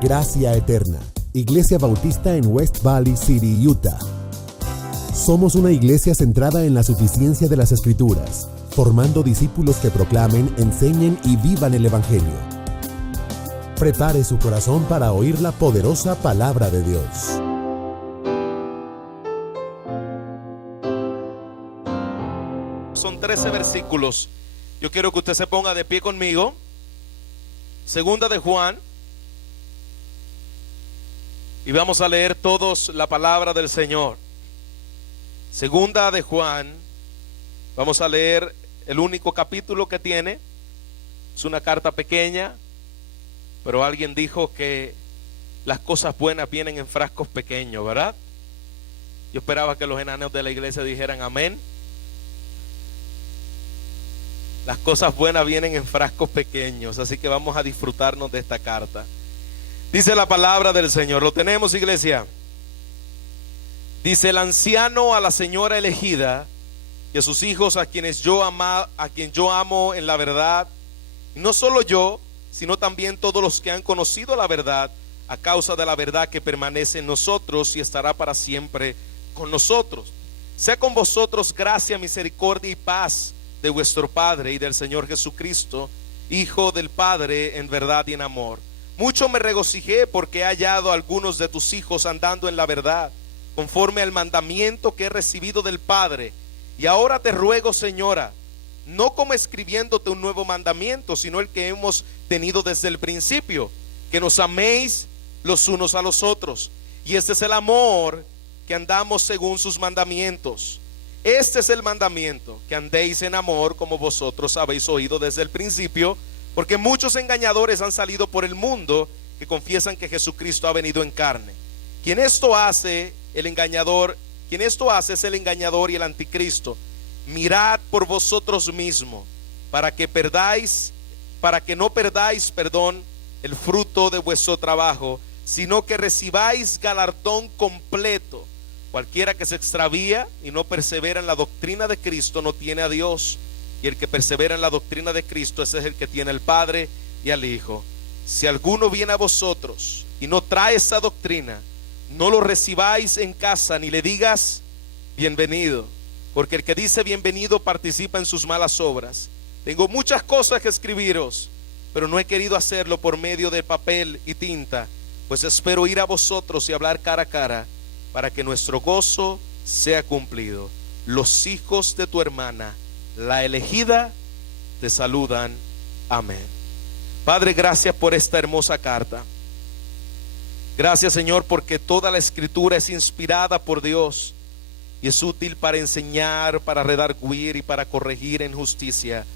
Gracia Eterna, Iglesia Bautista en West Valley City, Utah. Somos una iglesia centrada en la suficiencia de las Escrituras, formando discípulos que proclamen, enseñen y vivan el Evangelio. Prepare su corazón para oír la poderosa palabra de Dios. Son 13 versículos. Yo quiero que usted se ponga de pie conmigo. Segunda de Juan. Y vamos a leer todos la palabra del Señor. Segunda de Juan. Vamos a leer el único capítulo que tiene. Es una carta pequeña, pero alguien dijo que las cosas buenas vienen en frascos pequeños, ¿verdad? Yo esperaba que los enanos de la iglesia dijeran amén. Las cosas buenas vienen en frascos pequeños, así que vamos a disfrutarnos de esta carta. Dice la palabra del Señor. ¿Lo tenemos, iglesia? Dice: el anciano a la señora elegida y a sus hijos a quien yo amo en la verdad, y no solo yo, sino también todos los que han conocido la verdad, a causa de la verdad que permanece en nosotros y estará para siempre con nosotros. Sea con vosotros gracia, misericordia y paz de vuestro Padre y del Señor Jesucristo, Hijo del Padre en verdad y en amor. Mucho me regocijé porque he hallado a algunos de tus hijos andando en la verdad, conforme al mandamiento que he recibido del Padre. Y ahora te ruego, Señora, no como escribiéndote un nuevo mandamiento, sino el que hemos tenido desde el principio, que nos améis los unos a los otros. Y este es el amor, que andamos según sus mandamientos. Este es el mandamiento, que andéis en amor como vosotros habéis oído desde el principio, porque muchos engañadores han salido por el mundo que confiesan que Jesucristo ha venido en carne. Quien esto hace es el engañador y el anticristo. Mirad por vosotros mismos, para que no perdáis, el fruto de vuestro trabajo, sino que recibáis galardón completo. Cualquiera que se extravía y no persevera en la doctrina de Cristo no tiene a Dios, y el que persevera en la doctrina de Cristo, ese es el que tiene al Padre y al Hijo. Si alguno viene a vosotros y no trae esa doctrina, no lo recibáis en casa ni le digas bienvenido, porque el que dice bienvenido participa en sus malas obras. Tengo muchas cosas que escribiros, pero no he querido hacerlo por medio de papel y tinta, pues espero ir a vosotros y hablar cara a cara, para que nuestro gozo sea cumplido. Los hijos de tu hermana, la elegida, te saludan. Amén. Padre, gracias por esta hermosa carta. Gracias, Señor, porque toda la escritura es inspirada por Dios y es útil para enseñar, para redarguir y para corregir en justicia,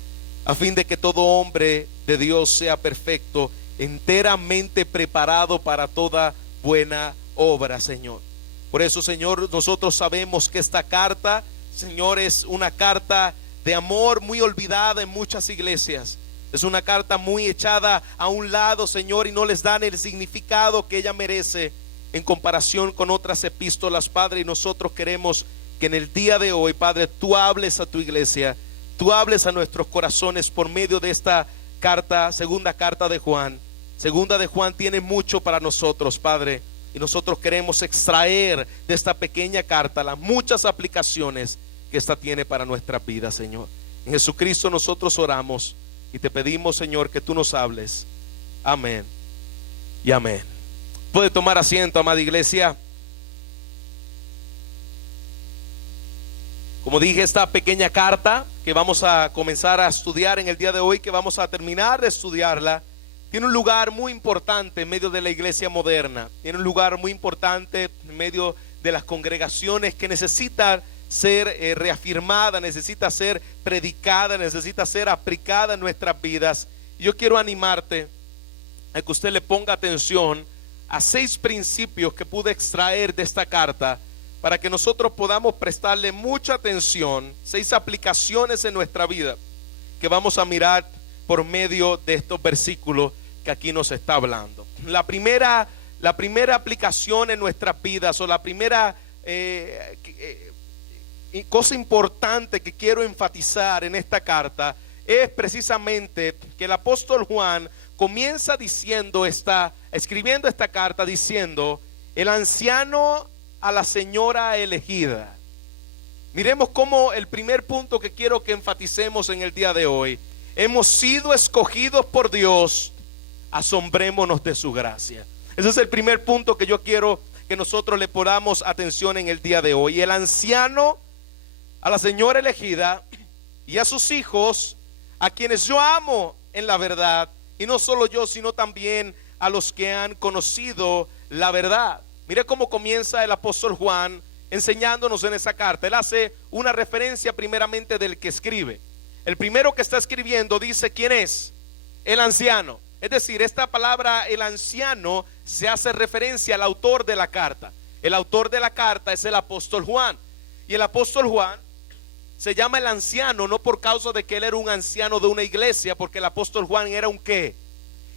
a fin de que todo hombre de Dios sea perfecto, enteramente preparado para toda buena obra, Señor. Por eso, Señor, nosotros sabemos que esta carta, Señor, es una carta de amor muy olvidada en muchas iglesias. Es una carta muy echada a un lado, Señor, y no les dan el significado que ella merece en comparación con otras epístolas, Padre. Y nosotros queremos que en el día de hoy, Padre, tú hables a tu iglesia, tú hables a nuestros corazones por medio de esta carta, segunda carta de Juan. Segunda de Juan tiene mucho para nosotros, Padre, y nosotros queremos extraer de esta pequeña carta las muchas aplicaciones que esta tiene para nuestra vida, Señor. En Jesucristo nosotros oramos y te pedimos, Señor, que tú nos hables. Amén y amén. Puede tomar asiento, amada iglesia. Como dije, esta pequeña carta que vamos a comenzar a estudiar en el día de hoy, que vamos a terminar de estudiarla, tiene un lugar muy importante en medio de la iglesia moderna. Tiene un lugar muy importante en medio de las congregaciones que necesitan ser reafirmada, necesita ser predicada, necesita ser aplicada en nuestras vidas. Yo quiero animarte a que usted le ponga atención a 6 principios que pude extraer de esta carta, para que nosotros podamos prestarle mucha atención. 6 aplicaciones en nuestra vida que vamos a mirar por medio de estos versículos que aquí nos está hablando. La primera aplicación en nuestras vidas, o la primera cosa importante que quiero enfatizar en esta carta, es precisamente que el apóstol Juan comienza escribiendo esta carta diciendo: el anciano a la señora elegida. Miremos cómo el primer punto que quiero que enfaticemos en el día de hoy: hemos sido escogidos por Dios, asombrémonos de su gracia. Ese es el primer punto que yo quiero que nosotros le pongamos atención en el día de hoy. El anciano a la señora elegida y a sus hijos, a quienes yo amo en la verdad, y no solo yo, sino también a los que han conocido la verdad. Mire cómo comienza el apóstol Juan enseñándonos en esa carta. Él hace una referencia primeramente del que escribe. El primero que está escribiendo dice quién es: el anciano. Es decir, esta palabra el anciano se hace referencia al autor de la carta. El autor de la carta es el apóstol Juan. Y el apóstol Juan se llama el anciano no por causa de que él era un anciano de una iglesia, porque el apóstol Juan era un ¿qué?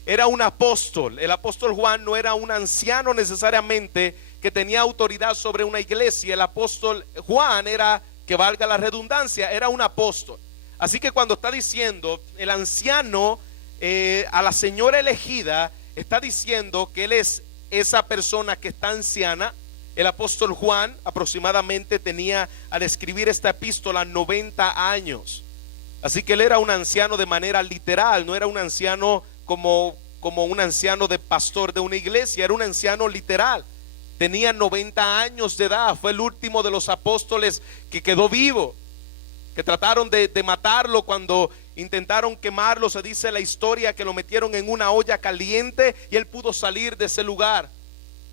Era un apóstol. El apóstol Juan no era un anciano necesariamente que tenía autoridad sobre una iglesia. El apóstol Juan era, que valga la redundancia, era un apóstol. Así que cuando está diciendo el anciano a la señora elegida, está diciendo que él es esa persona que está anciana. El apóstol Juan aproximadamente tenía, al escribir esta epístola, 90 años. Así que él era un anciano de manera literal, no era un anciano como un anciano de pastor de una iglesia, era un anciano literal. Tenía 90 años de edad, fue el último de los apóstoles que quedó vivo, que trataron de matarlo cuando intentaron quemarlo. Se dice la historia que lo metieron en una olla caliente y él pudo salir de ese lugar.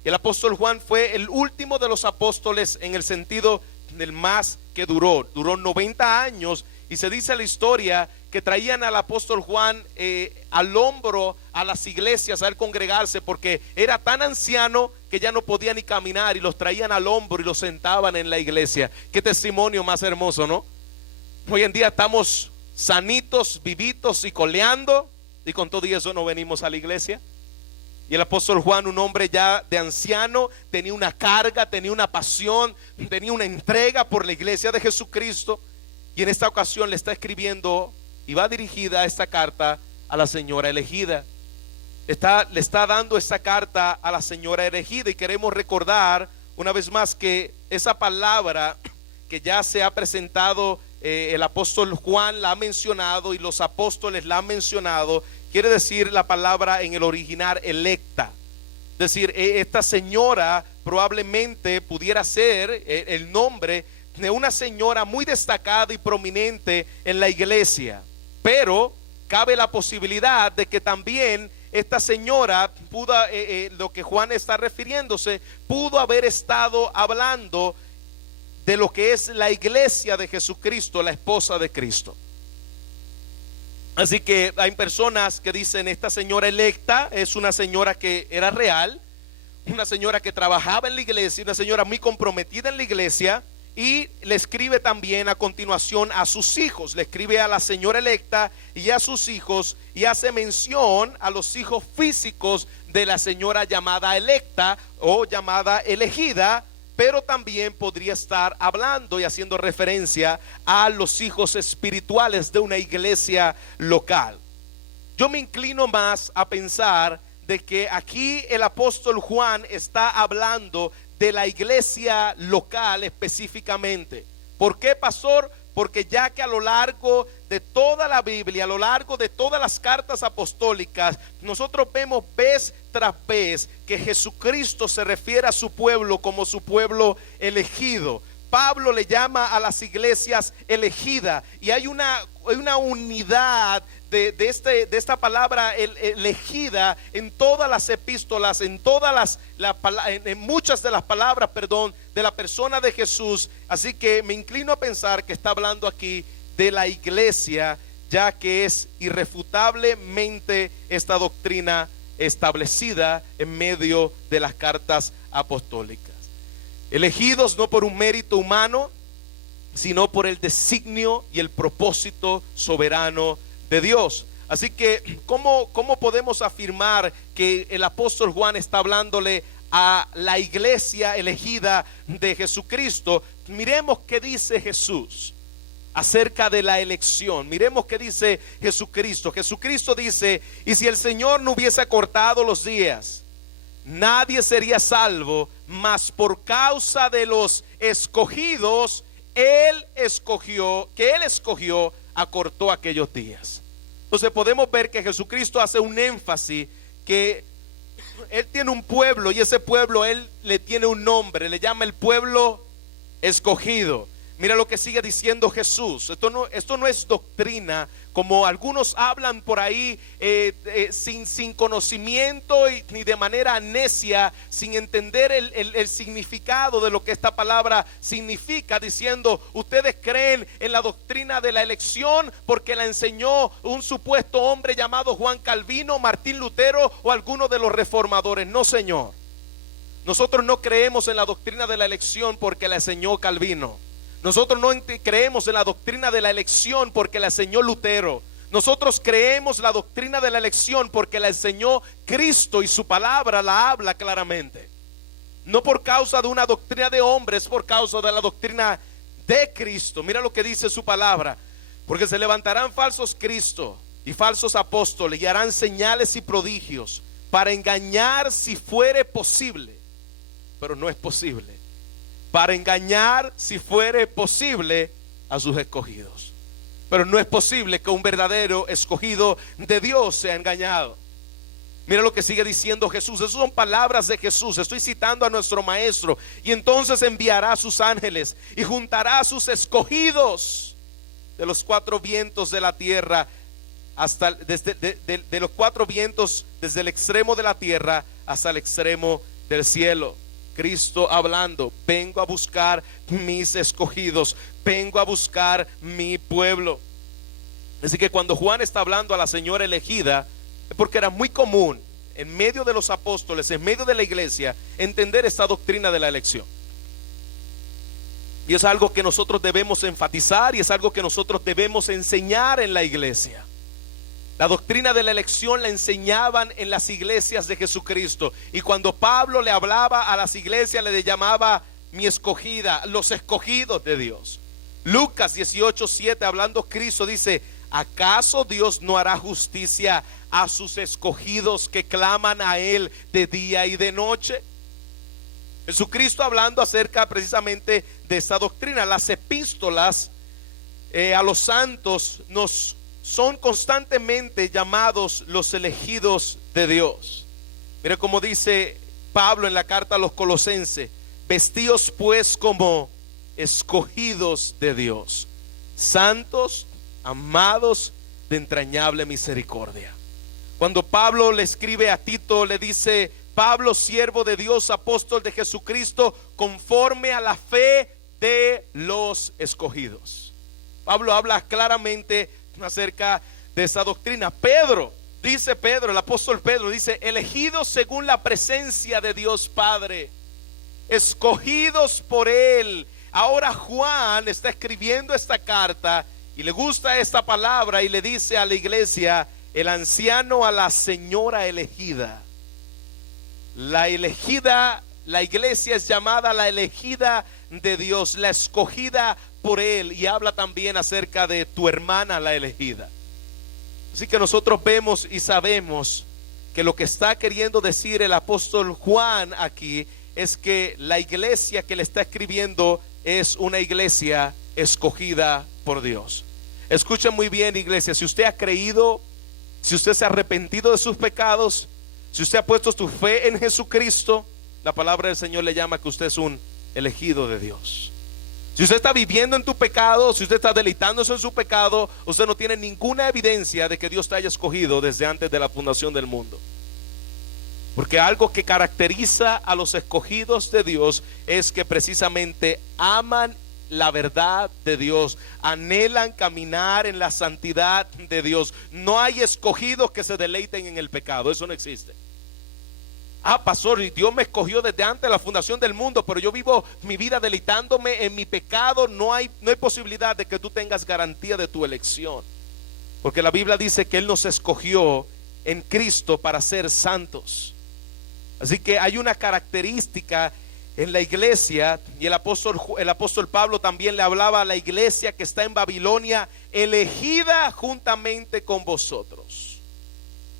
El apóstol Juan fue el último de los apóstoles en el sentido del más que duró 90 años. Y se dice la historia que traían al apóstol Juan al hombro a las iglesias a él congregarse, porque era tan anciano que ya no podía ni caminar, y los traían al hombro y los sentaban en la iglesia. Qué testimonio más hermoso, ¿no? Hoy en día estamos sanitos, vivitos y coleando, y con todo y eso no venimos a la iglesia. Y el apóstol Juan, un hombre ya de anciano, tenía una carga, tenía una pasión, tenía una entrega por la iglesia de Jesucristo. Y en esta ocasión le está escribiendo y va dirigida esta carta a la señora elegida. Le está dando esta carta a la señora elegida, y queremos recordar una vez más que esa palabra que ya se ha presentado, el apóstol Juan la ha mencionado y los apóstoles la han mencionado, quiere decir la palabra en el original electa. Es decir, esta señora probablemente pudiera ser el nombre de una señora muy destacada y prominente en la iglesia, pero cabe la posibilidad de que también esta señora pudo, lo que Juan está refiriéndose, pudo haber estado hablando de lo que es la iglesia de Jesucristo, la esposa de Cristo. Así que hay personas que dicen: esta señora electa es una señora que era real, una señora que trabajaba en la iglesia, una señora muy comprometida en la iglesia. Y le escribe también a continuación a sus hijos, le escribe a la señora electa y a sus hijos, y hace mención a los hijos físicos de la señora llamada electa o llamada elegida, pero también podría estar hablando y haciendo referencia a los hijos espirituales de una iglesia local. Yo me inclino más a pensar de que aquí el apóstol Juan está hablando de la iglesia local específicamente. ¿Por qué, pastor? Porque ya que a lo largo de toda la Biblia, a lo largo de todas las cartas apostólicas, nosotros vemos vez tras vez que Jesucristo se refiere a su pueblo como su pueblo elegido. Pablo le llama a las iglesias elegidas, y hay una unidad de esta palabra elegida en todas las epístolas, en muchas de las palabras, de la persona de Jesús. Así que me inclino a pensar que está hablando aquí de la iglesia, ya que es irrefutablemente esta doctrina establecida en medio de las cartas apostólicas. Elegidos no por un mérito humano, sino por el designio y el propósito soberano de Dios. Así que ¿cómo podemos afirmar que el apóstol Juan está hablándole a la iglesia elegida de Jesucristo? Miremos qué dice Jesús. acerca de la elección. Miremos qué dice Jesucristo. Jesucristo dice: y si el Señor no hubiese cortado los días, nadie sería salvo, mas por causa de los escogidos, Él escogió, acortó aquellos días. Entonces podemos ver que Jesucristo hace un énfasis que Él tiene un pueblo, y ese pueblo Él le tiene un nombre, le llama el pueblo escogido. Mira lo que sigue diciendo Jesús. Esto no es doctrina, como algunos hablan por ahí sin conocimiento ni de manera necia, sin entender el significado de lo que esta palabra significa, diciendo: ustedes creen en la doctrina de la elección porque la enseñó un supuesto hombre llamado Juan Calvino, Martín Lutero o alguno de los reformadores. No, señor. Nosotros no creemos en la doctrina de la elección porque la enseñó Calvino. Nosotros no creemos en la doctrina de la elección porque la enseñó Lutero. Nosotros creemos la doctrina de la elección porque la enseñó Cristo, y su palabra la habla claramente. No por causa de una doctrina de hombres, por causa de la doctrina de Cristo. Mira lo que dice su palabra: porque se levantarán falsos cristos y falsos apóstoles, y harán señales y prodigios para engañar, si fuere posible. Pero no es posible. Para engañar, si fuere posible, a sus escogidos. Pero no es posible que un verdadero escogido de Dios sea engañado. Mira lo que sigue diciendo Jesús. Esas son palabras de Jesús. Estoy citando a nuestro maestro. Y entonces enviará a sus ángeles y juntará a sus escogidos de los cuatro vientos de la tierra, hasta de los cuatro vientos, desde el extremo de la tierra hasta el extremo del cielo. Cristo hablando: vengo a buscar mis escogidos, vengo a buscar mi pueblo. Así que cuando Juan está hablando a la señora elegida, es porque era muy común en medio de los apóstoles, en medio de la iglesia, entender esta doctrina de la elección. Y es algo que nosotros debemos enfatizar, y es algo que nosotros debemos enseñar en la iglesia. La doctrina de la elección la enseñaban en las iglesias de Jesucristo. Y cuando Pablo le hablaba a las iglesias, le llamaba mi escogida, los escogidos de Dios. Lucas 18:7, hablando Cristo, dice: ¿acaso Dios no hará justicia a sus escogidos que claman a Él de día y de noche? Jesucristo hablando acerca precisamente de esta doctrina. Las epístolas a los santos nos son constantemente llamados los elegidos de Dios. Mira cómo dice Pablo en la carta a los Colosenses: vestíos pues como escogidos de Dios, santos, amados de entrañable misericordia. Cuando Pablo le escribe a Tito, le dice: Pablo, siervo de Dios, apóstol de Jesucristo, conforme a la fe de los escogidos. Pablo habla claramente acerca de esa doctrina. Pedro, el apóstol Pedro dice: elegidos según la presencia de Dios Padre, escogidos por Él. Ahora Juan está escribiendo esta carta y le gusta esta palabra y le dice a la iglesia: el anciano a la señora elegida. La elegida, la iglesia es llamada la elegida de Dios, la escogida por Él. Y habla también acerca de tu hermana, la elegida. Así que nosotros vemos y sabemos que lo que está queriendo decir el apóstol Juan aquí es que la iglesia que le está escribiendo es una iglesia escogida por Dios. Escuchen muy bien, iglesia: si usted ha creído, si usted se ha arrepentido de sus pecados, si usted ha puesto su fe en Jesucristo, la palabra del Señor le llama que usted es un elegido de Dios. Si usted está viviendo en tu pecado, si usted está deleitándose en su pecado, usted no tiene ninguna evidencia de que Dios te haya escogido desde antes de la fundación del mundo. Porque algo que caracteriza a los escogidos de Dios es que precisamente aman la verdad de Dios, anhelan caminar en la santidad de Dios. No hay escogidos que se deleiten en el pecado, eso no existe. Pastor, Dios me escogió desde antes de la fundación del mundo, pero yo vivo mi vida deleitándome en mi pecado. No hay posibilidad de que tú tengas garantía de tu elección, porque la Biblia dice que Él nos escogió en Cristo para ser santos. Así que hay una característica en la iglesia, y el apóstol Pablo también le hablaba a la iglesia que está en Babilonia, elegida juntamente con vosotros.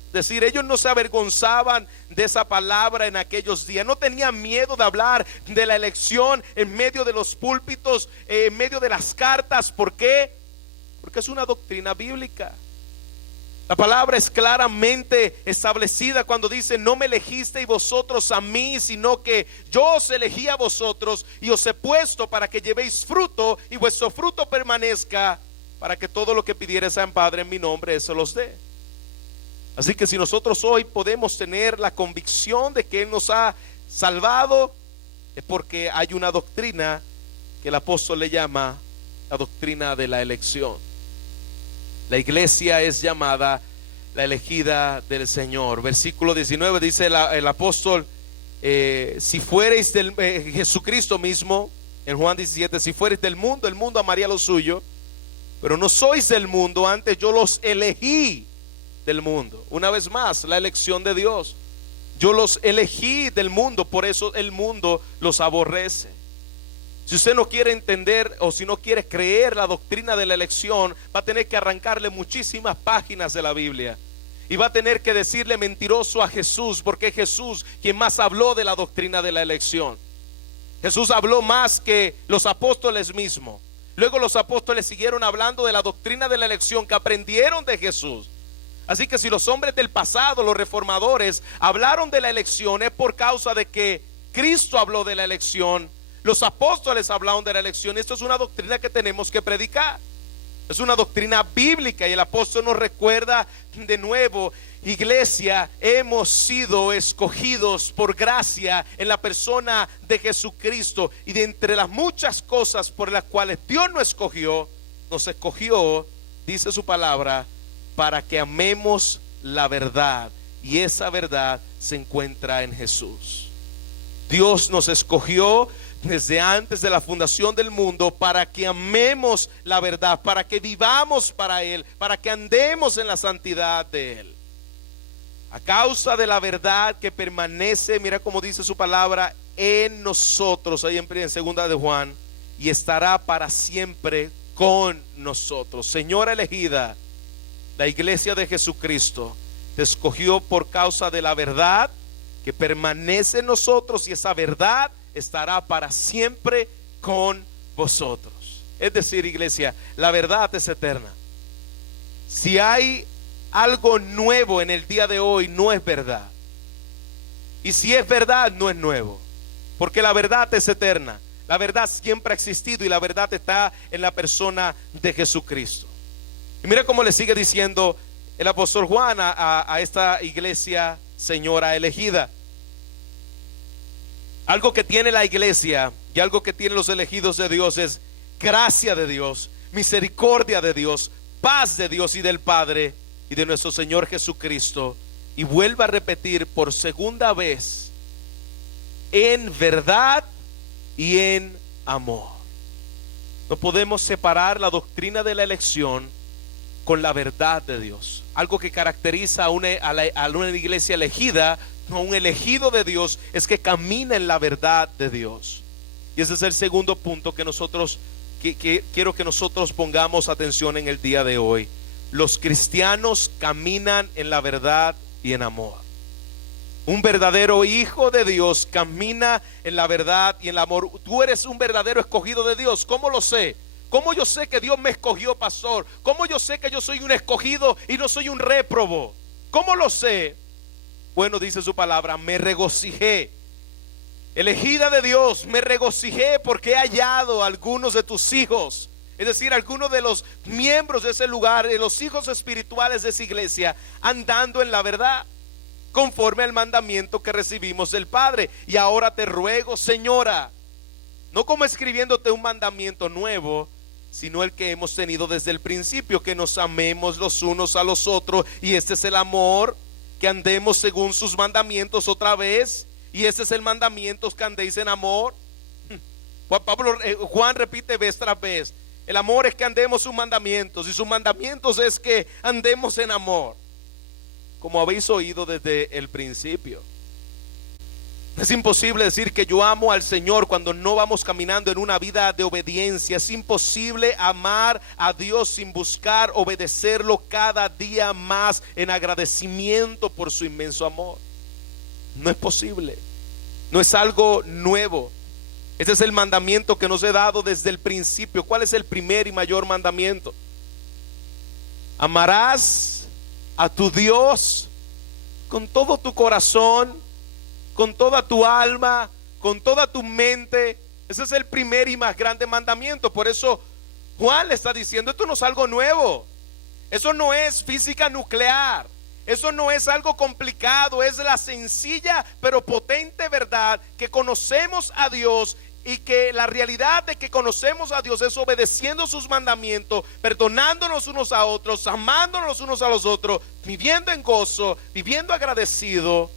Es decir, ellos no se avergonzaban de esa palabra en aquellos días, no tenían miedo de hablar de la elección en medio de los púlpitos, en medio de las cartas. ¿Por qué? Porque es una doctrina bíblica. La palabra es claramente establecida cuando dice: no me elegisteis vosotros a mí, sino que yo os elegí a vosotros y os he puesto para que llevéis fruto y vuestro fruto permanezca, para que todo lo que pidiereis al Padre en mi nombre, eso los dé. Así que si nosotros hoy podemos tener la convicción de que Él nos ha salvado, es porque hay una doctrina que el apóstol le llama la doctrina de la elección. La iglesia es llamada la elegida del Señor. Versículo 19 dice el apóstol: si fuereis del Jesucristo mismo, en Juan 17, si fuereis del mundo, el mundo amaría lo suyo, pero no sois del mundo, antes yo los elegí del mundo. Una vez más, la elección de Dios. Yo los elegí del mundo, por eso el mundo los aborrece. Si usted no quiere entender o si no quiere creer la doctrina de la elección, va a tener que arrancarle muchísimas páginas de la Biblia y va a tener que decirle mentiroso a Jesús, porque es Jesús quien más habló de la doctrina de la elección. Jesús habló más que los apóstoles mismos. Luego los apóstoles siguieron hablando de la doctrina de la elección que aprendieron de Jesús. Así que si los hombres del pasado, los reformadores, hablaron de la elección, es por causa de que Cristo habló de la elección. Los apóstoles hablaron de la elección. Esto es una doctrina que tenemos que predicar. Es una doctrina bíblica, y el apóstol nos recuerda de nuevo: iglesia, hemos sido escogidos por gracia en la persona de Jesucristo, y de entre las muchas cosas por las cuales Dios nos escogió, dice su palabra, para que amemos la verdad, y esa verdad se encuentra en Jesús. Dios nos escogió desde antes de la fundación del mundo para que amemos la verdad, para que vivamos para Él, para que andemos en la santidad de Él. A causa de la verdad que permanece, mira cómo dice su palabra, en nosotros, ahí en segunda de Juan, y estará para siempre con nosotros. Señora elegida, la iglesia de Jesucristo te escogió por causa de la verdad que permanece en nosotros, y esa verdad estará para siempre con vosotros. Es decir, iglesia, la verdad es eterna. Si hay algo nuevo en el día de hoy, no es verdad. Y si es verdad, no es nuevo, porque la verdad es eterna. La verdad siempre ha existido, y la verdad está en la persona de Jesucristo. Y mira cómo le sigue diciendo el apóstol Juan a esta iglesia, señora elegida. Algo que tiene la iglesia y algo que tienen los elegidos de Dios es gracia de Dios, misericordia de Dios, paz de Dios y del Padre y de nuestro Señor Jesucristo. Y vuelve a repetir por segunda vez: en verdad y en amor. No podemos separar la doctrina de la elección con la verdad de Dios. Algo que caracteriza a una iglesia elegida, no, un elegido de Dios, es que camina en la verdad de Dios. Y ese es el segundo punto que nosotros quiero que nosotros pongamos atención en el día de hoy. Los cristianos caminan en la verdad y en amor. Un verdadero hijo de Dios camina en la verdad y en el amor. Tú eres un verdadero escogido de Dios. ¿Cómo lo sé? ¿Cómo yo sé que Dios me escogió, pastor? ¿Cómo yo sé que yo soy un escogido y no soy un réprobo? ¿Cómo lo sé? Bueno, dice su palabra: me regocijé. Elegida de Dios, me regocijé porque he hallado a algunos de tus hijos, es decir, algunos de los miembros de ese lugar, de los hijos espirituales de esa iglesia, andando en la verdad, conforme al mandamiento que recibimos del Padre. Y ahora te ruego, señora, no como escribiéndote un mandamiento nuevo, sino el que hemos tenido desde el principio, que nos amemos los unos a los otros, y este es el amor, que andemos según sus mandamientos. Otra vez, y este es el mandamiento, que andéis en amor. Juan repite vez tras vez: el amor es que andemos sus mandamientos, y sus mandamientos es que andemos en amor, como habéis oído desde el principio. Es imposible decir que yo amo al Señor cuando no vamos caminando en una vida de obediencia. Es imposible amar a Dios sin buscar obedecerlo cada día más en agradecimiento por su inmenso amor. No es posible. No es algo nuevo. Ese es el mandamiento que nos he dado desde el principio. ¿Cuál es el primer y mayor mandamiento? Amarás a tu Dios con todo tu corazón, con toda tu alma, con toda tu mente. Ese es el primer y más grande mandamiento. Por eso Juan le está diciendo, esto no es algo nuevo. Eso no es física nuclear. Eso no es algo complicado. Es la sencilla pero potente verdad que conocemos a Dios, y que la realidad de que conocemos a Dios es obedeciendo sus mandamientos, perdonándonos unos a otros, amándonos unos a los otros, viviendo en gozo, viviendo agradecido,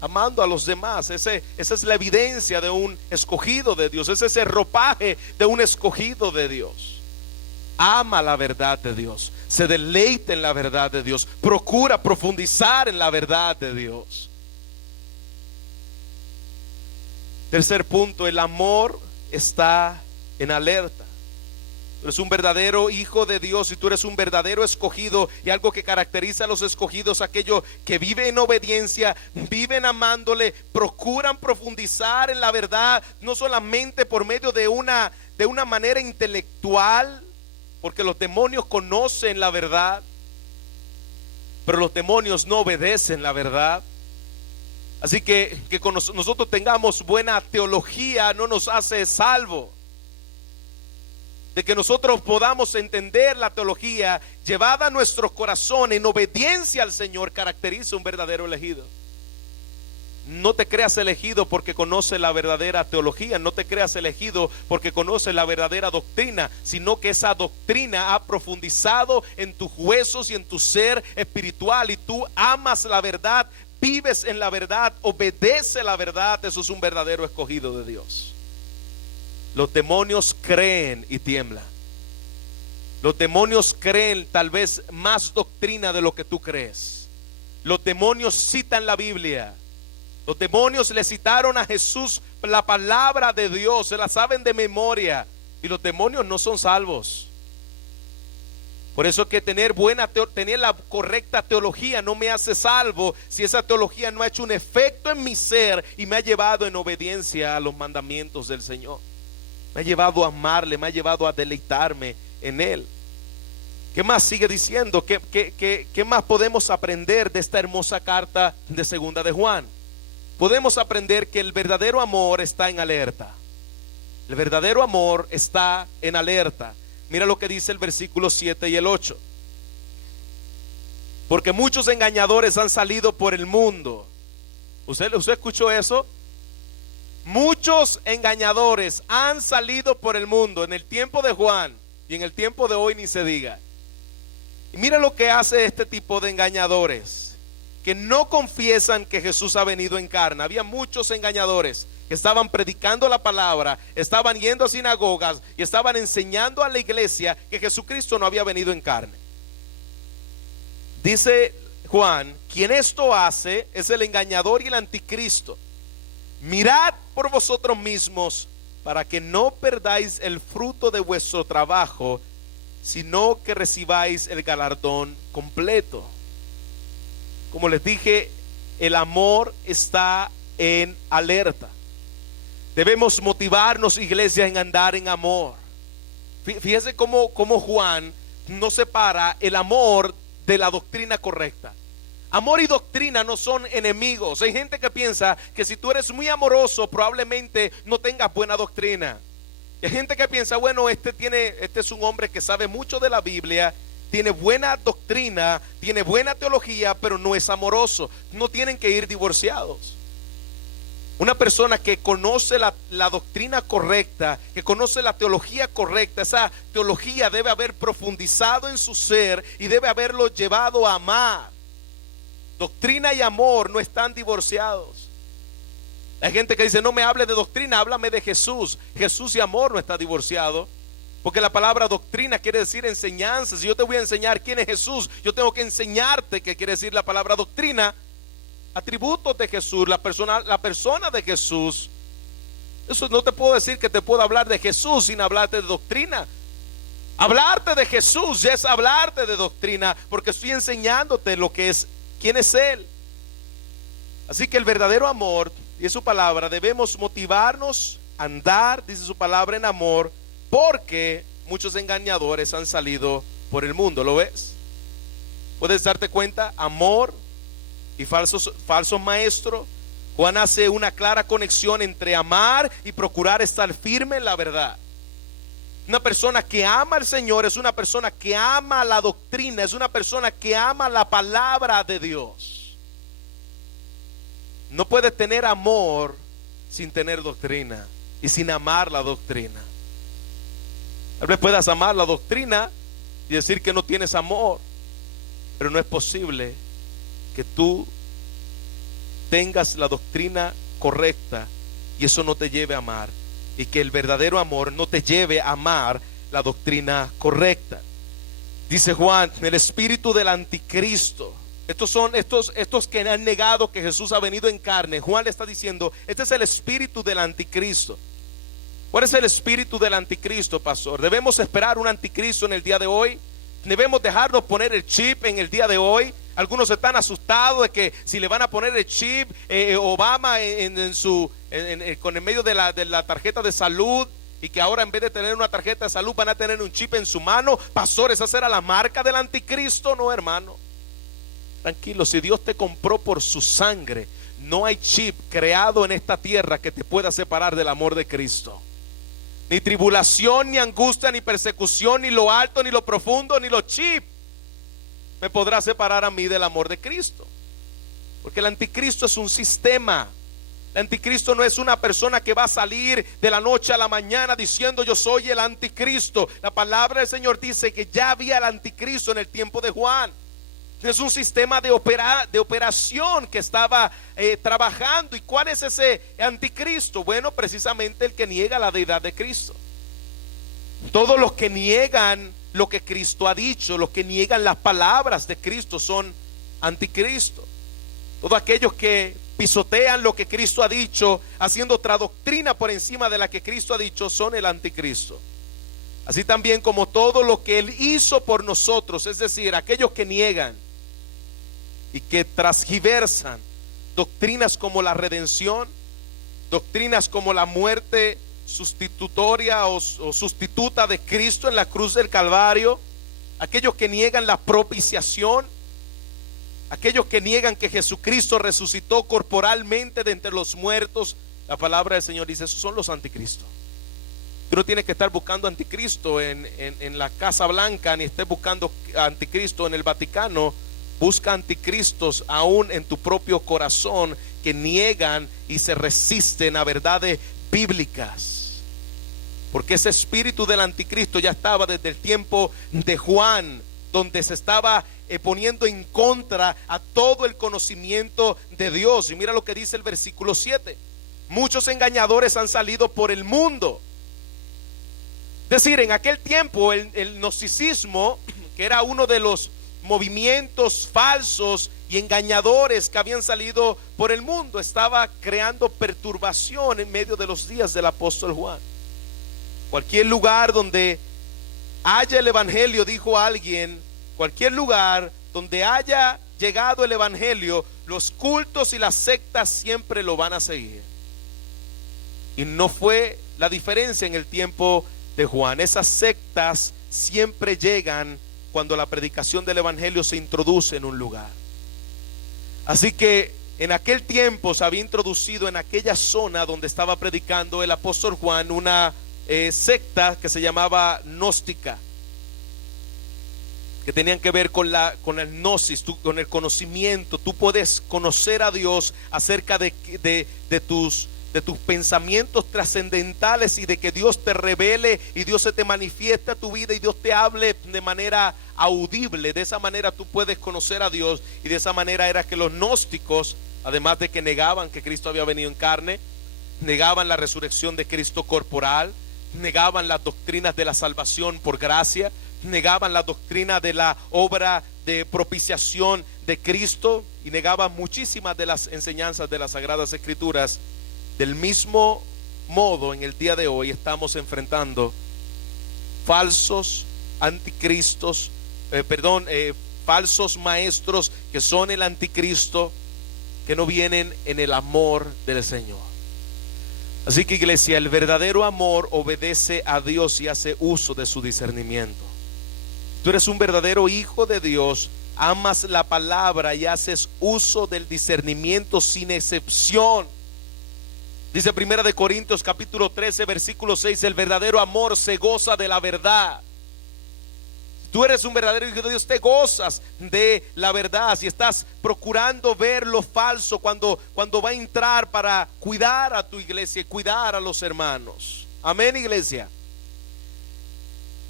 amando a los demás. Esa es la evidencia de un escogido de Dios. Ese es el ropaje de un escogido de Dios. Ama la verdad de Dios, se deleita en la verdad de Dios, procura profundizar en la verdad de Dios. Tercer punto, el amor está en alerta. Tú eres un verdadero hijo de Dios y tú eres un verdadero escogido, y algo que caracteriza a los escogidos, aquellos que viven en obediencia, viven amándole, procuran profundizar en la verdad, no solamente por medio de una manera intelectual, porque los demonios conocen la verdad, pero los demonios no obedecen la verdad. Así que nosotros tengamos buena teología no nos hace salvo. De que nosotros podamos entender la teología llevada a nuestro corazón en obediencia al Señor caracteriza un verdadero elegido. No te creas elegido porque conoce la verdadera teología, no te creas elegido porque conoce la verdadera doctrina, sino que esa doctrina ha profundizado en tus huesos y en tu ser espiritual, y tú amas la verdad, vives en la verdad, obedece la verdad. Eso es un verdadero escogido de Dios. Los demonios creen y tiemblan. Los demonios creen tal vez más doctrina de lo que tú crees. Los demonios citan la Biblia. Los demonios le citaron a Jesús la palabra de Dios, se la saben de memoria, y los demonios no son salvos. Por eso es que tener la correcta teología no me hace salvo si esa teología no ha hecho un efecto en mi ser y me ha llevado en obediencia a los mandamientos del Señor. Me ha llevado a amarle, me ha llevado a deleitarme en Él. ¿Qué más sigue diciendo? ¿Qué más podemos aprender de esta hermosa carta de segunda de Juan? Podemos aprender que el verdadero amor está en alerta. El verdadero amor está en alerta. Mira lo que dice el versículo 7 y el 8. Porque muchos engañadores han salido por el mundo. ¿Usted escuchó eso? Muchos engañadores han salido por el mundo en el tiempo de Juan, y en el tiempo de hoy ni se diga. Y mira lo que hace este tipo de engañadores, que no confiesan que Jesús ha venido en carne. Había muchos engañadores que estaban predicando la palabra, estaban yendo a sinagogas y estaban enseñando a la iglesia que Jesucristo no había venido en carne. Dice Juan, quien esto hace es el engañador y el anticristo. Mirad por vosotros mismos para que no perdáis el fruto de vuestro trabajo, sino que recibáis el galardón completo. Como les dije, el amor está en alerta. Debemos motivarnos, iglesia, en andar en amor. Fíjese cómo Juan no separa el amor de la doctrina correcta. Amor y doctrina no son enemigos. Hay gente que piensa que si tú eres muy amoroso, probablemente no tengas buena doctrina. Hay gente que piensa, bueno, este es un hombre que sabe mucho de la Biblia, tiene buena doctrina, tiene buena teología, pero no es amoroso. No tienen que ir divorciados. Una persona que conoce la doctrina correcta, que conoce la teología correcta, esa teología debe haber profundizado en su ser y debe haberlo llevado a amar. Doctrina y amor no están divorciados. Hay gente que dice, no me hable de doctrina, háblame de Jesús. Jesús y amor no está divorciado, porque la palabra doctrina quiere decir enseñanza. Si yo te voy a enseñar quién es Jesús, yo tengo que enseñarte qué quiere decir la palabra doctrina. atributos de Jesús, la persona de Jesús. Eso no te puedo decir que te puedo hablar de Jesús sin hablarte de doctrina. Hablarte de Jesús ya es hablarte de doctrina, porque estoy enseñándote lo que es, quién es Él. Así que el verdadero amor, y es su palabra, debemos motivarnos a andar, dice su palabra, en amor, porque muchos engañadores han salido por el mundo. ¿Lo ves? ¿Puedes darte cuenta? Amor y falsos maestros. Juan hace una clara conexión entre amar y procurar estar firme en la verdad. Una persona que ama al Señor es una persona que ama la doctrina, es una persona que ama la palabra de Dios. No puedes tener amor sin tener doctrina y sin amar la doctrina. Tal vez puedas amar la doctrina y decir que no tienes amor, pero no es posible que tú tengas la doctrina correcta y eso no te lleve a amar, y que el verdadero amor no te lleve a amar la doctrina correcta. Dice Juan, el espíritu del anticristo. Estos son estos que han negado que Jesús ha venido en carne. Juan le está diciendo, este es el espíritu del anticristo. ¿Cuál es el espíritu del anticristo, pastor? ¿Debemos esperar un anticristo en el día de hoy? ¿Debemos dejarnos poner el chip en el día de hoy? Algunos están asustados de que si le van a poner el chip, Obama con el medio de la tarjeta de salud, y que ahora en vez de tener una tarjeta de salud van a tener un chip en su mano. Pastor, ¿esa será la marca del anticristo? No, hermano. Tranquilo, si Dios te compró por su sangre, no hay chip creado en esta tierra que te pueda separar del amor de Cristo. Ni tribulación, ni angustia, ni persecución, ni lo alto, ni lo profundo, ni los chips me podrá separar a mí del amor de Cristo. Porque el anticristo es un sistema. El anticristo no es una persona que va a salir de la noche a la mañana diciendo yo soy el anticristo. La palabra del Señor dice que ya había el anticristo en el tiempo de Juan. Es un sistema de operación que estaba trabajando. ¿Y cuál es ese anticristo? Bueno, precisamente el que niega la deidad de Cristo. Todos los que niegan lo que Cristo ha dicho, los que niegan las palabras de Cristo, son anticristo. Todos aquellos que pisotean lo que Cristo ha dicho, haciendo otra doctrina por encima de la que Cristo ha dicho, son el anticristo. Así también como todo lo que Él hizo por nosotros, es decir, aquellos que niegan y que transgiversan doctrinas como la redención, doctrinas como la muerte sustitutoria o sustituta de Cristo en la cruz del Calvario, aquellos que niegan la propiciación, aquellos que niegan que Jesucristo resucitó corporalmente de entre los muertos. La palabra del Señor dice, esos son los anticristos. Tú no tienes que estar buscando anticristo en la Casa Blanca, ni estés buscando anticristo en el Vaticano. Busca anticristos aún en tu propio corazón, que niegan y se resisten a verdades bíblicas. Porque ese espíritu del anticristo ya estaba desde el tiempo de Juan, donde se estaba poniendo en contra a todo el conocimiento de Dios. Y mira lo que dice el versículo 7. Muchos engañadores han salido por el mundo. Es decir, en aquel tiempo el gnosticismo, que era uno de los movimientos falsos y engañadores que habían salido por el mundo, estaba creando perturbación en medio de los días del apóstol Juan. Cualquier lugar donde haya el evangelio, dijo alguien, cualquier lugar donde haya llegado el evangelio, los cultos y las sectas siempre lo van a seguir. Y no fue la diferencia en el tiempo de Juan. Esas sectas siempre llegan cuando la predicación del evangelio se introduce en un lugar. Así que en aquel tiempo se había introducido en aquella zona donde estaba predicando el apóstol Juan una secta que se llamaba gnóstica, que tenían que ver con el gnosis, con el conocimiento. Tú puedes conocer a Dios acerca de tus pensamientos trascendentales, y de que Dios te revele y Dios se te manifiesta a tu vida y Dios te hable de manera audible. De esa manera tú puedes conocer a Dios, y de esa manera era que los gnósticos, además de que negaban que Cristo había venido en carne, negaban la resurrección de Cristo corporal, negaban las doctrinas de la salvación por gracia, negaban la doctrina de la obra de propiciación de Cristo y negaban muchísimas de las enseñanzas de las Sagradas Escrituras. Del mismo modo, en el día de hoy estamos enfrentando falsos anticristos, falsos maestros que son el anticristo, que no vienen en el amor del Señor. Así que, iglesia, el verdadero amor obedece a Dios y hace uso de su discernimiento. Tú eres un verdadero hijo de Dios, amas la palabra y haces uso del discernimiento sin excepción. Dice 1 de Corintios capítulo 13 versículo 6: el verdadero amor se goza de la verdad. Tú eres un verdadero hijo de Dios, te gozas de la verdad. Si estás procurando ver lo falso cuando va a entrar para cuidar a tu iglesia y cuidar a los hermanos. Amén, iglesia.